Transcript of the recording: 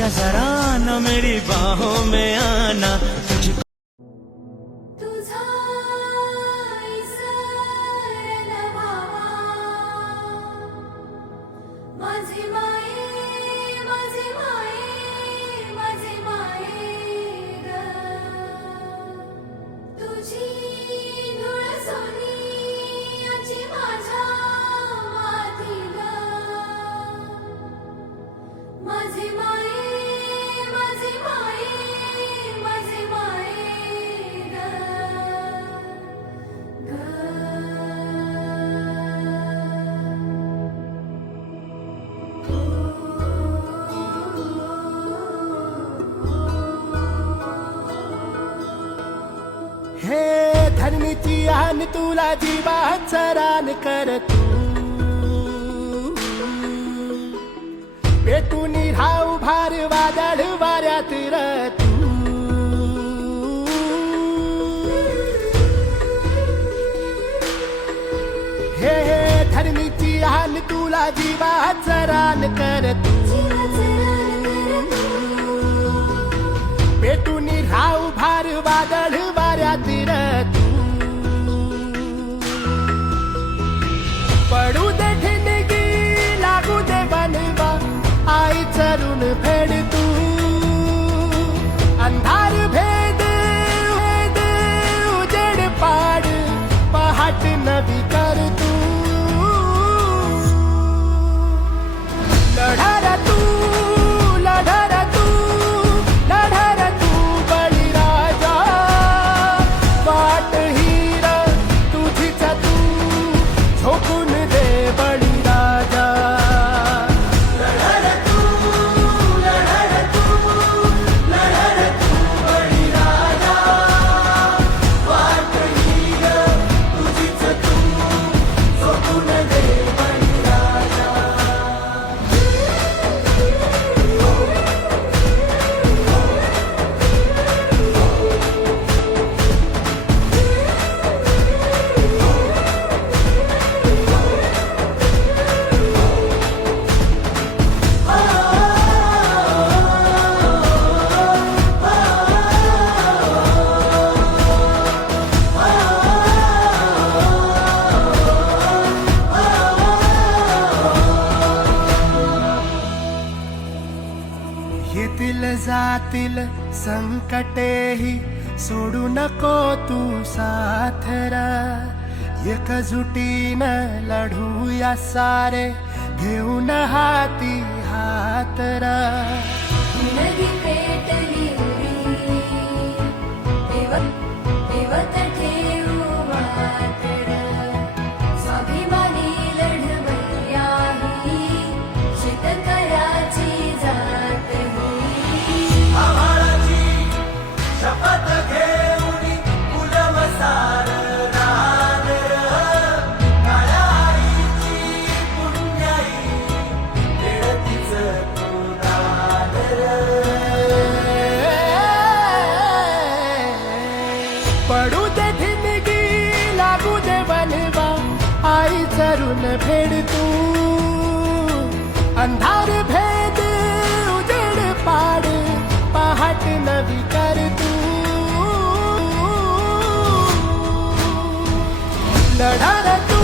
आजा जरा न मेरी बाहों में आना तुझको तुझा इसर नभावा माझी माये माझी माये माझी माये ग तुझी धूळ सोनियाची माझ्या माथी ग माझी माये माझी माये माझी माये ग हे धरणीची आन तुला जीवात सरान कर तू पेटून राहू भार वादळ वाऱ्यात र तू हे धरणीची आन तुला जीवात सरान कर तू पेटून राहू भार वादळ वाऱ्यात र तू पडू दे ठिणगी लागू दे बनवा आई चरून फेड तू अंधार भेद भेद उजेड पाड पहाट नवी कर तू लढा तू लढा तू लढा तू बळीराजा वाट हीर तुझीच तू झोकून दे बळीराजा येतील जातील संकटेही सोडू नको तू साथ र एकजुटीनं लढूया सारे घेऊन हाती हात र नदी पेटली देवत ठेवू मातर स्वाभिमानी लढवयाही शेतकऱ्याची जात शपथ घेऊन कुलमसार रानर काळ्या आईची पुण्याई वेळतीच तुरानर पडू दे ठिणगी लागू दे बनवा आई चरून फेड तू अंधार भेद उजेड पाड पहाट नवी कर तू लढा तू